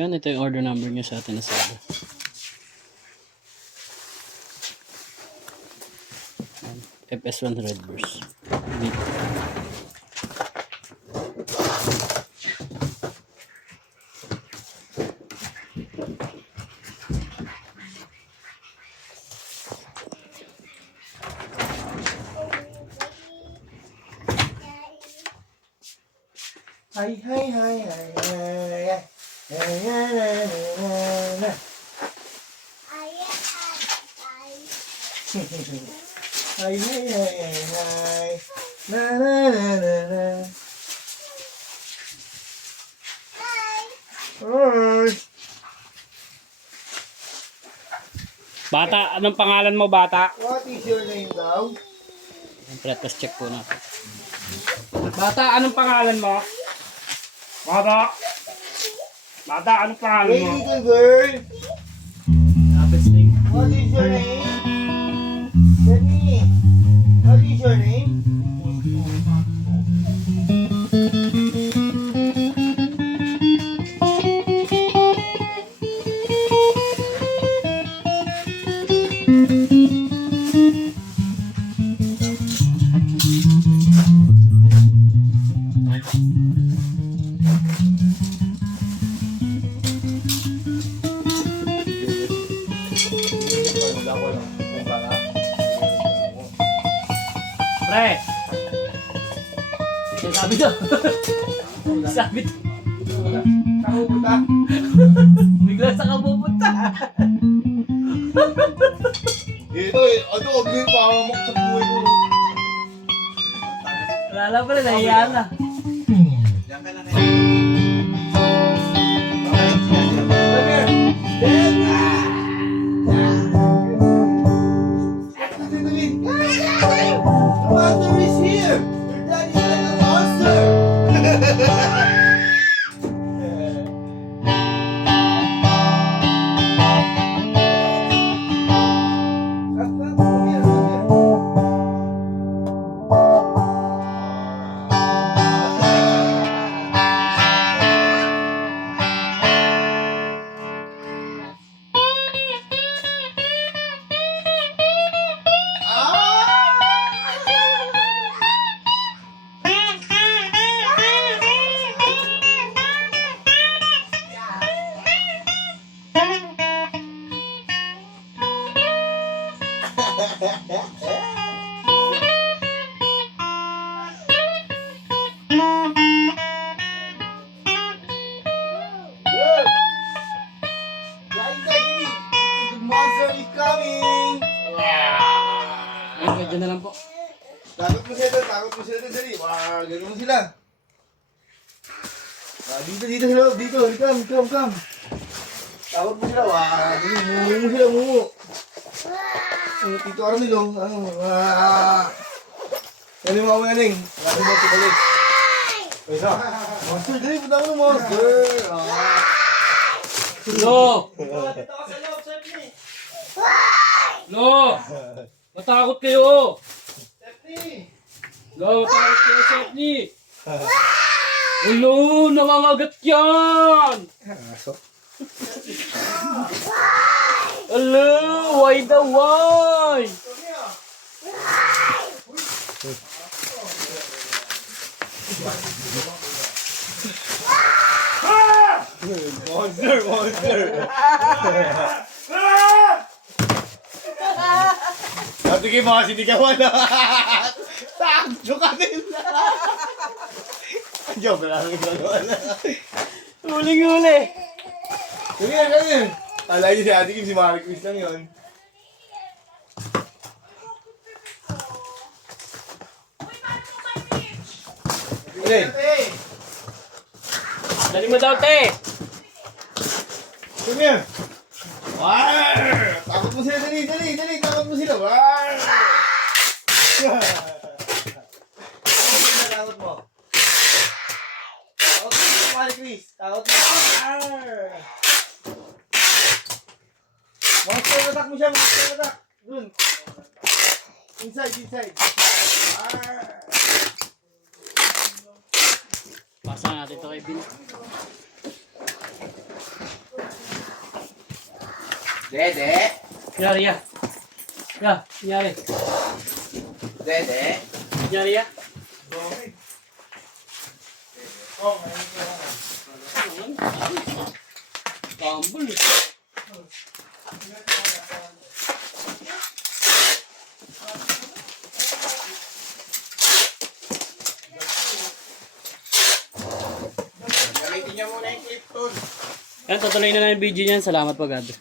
Yan, ito yung order number niya sa atin na sada. FS1 Red Burst. Dito. Hi, hi, hi, hi, hi, hi. Hi, hi, hi, hi. Na na na na na. Hi. Bata, anong pangalan mo, bata? What is your name daw? Practice check po natin. Bata, anong pangalan mo? Bata? Bata, anong pangalan Hey, mo? little girl. What is your name? Tell me. What is your name? Pre! Sabi to. Sabi to. Ako punta. Bigla sa kapupunta. Ito eh. Ano ko din pahamak sa buhay ko. Wala lang pala, nahiya na. Diyan ka na kayo. Okay, sige. Come here. Dad! The monster is here! Your dad is like a monster! Come here, come here. Look! Guys, the monster is coming! Ay, medyo na lang po. Takot mo sila, takot mo sila dali. Wow, gano'n mo sila. Dito, dito sila, dito. Come. Takot mo sila, wow. Mungu mo sila, mungu. Tito Arnilo, ano yung mga uyaning? Wala mo ito balik. Ayun na. Monster, dali, punta mo ng monster. Lo! Lo! Matakot kayo! Lo, matakot kayo, Stephanie! Ulo, nangangagat yan! Aso. Ulo, why the why? Monster. Sige mga sinigawan na. Takdo ka nila. Joke lang ang gagawa na. Huling-huli! Ganyan. Alay niyo si Ate Kim, si Marie Chris lang yun. Alin? Dali mo daw, te! Come here. Warr! Takot mo sila, dali. Takot mo sila. Warr! Takot mo. Takot mo, Marie Chris. Takot mo. Warr! Monster attack mo siya, monster attack. Dun. Inside. Warr! Pasa natin ito kay Bin. Dede. Yari ya. Ya, yari. Dede. Yari ya. Kambul. Gamitin niya muna yung clip tool. Yan, tutuloy na lang yung video niyan. Salamat po, God.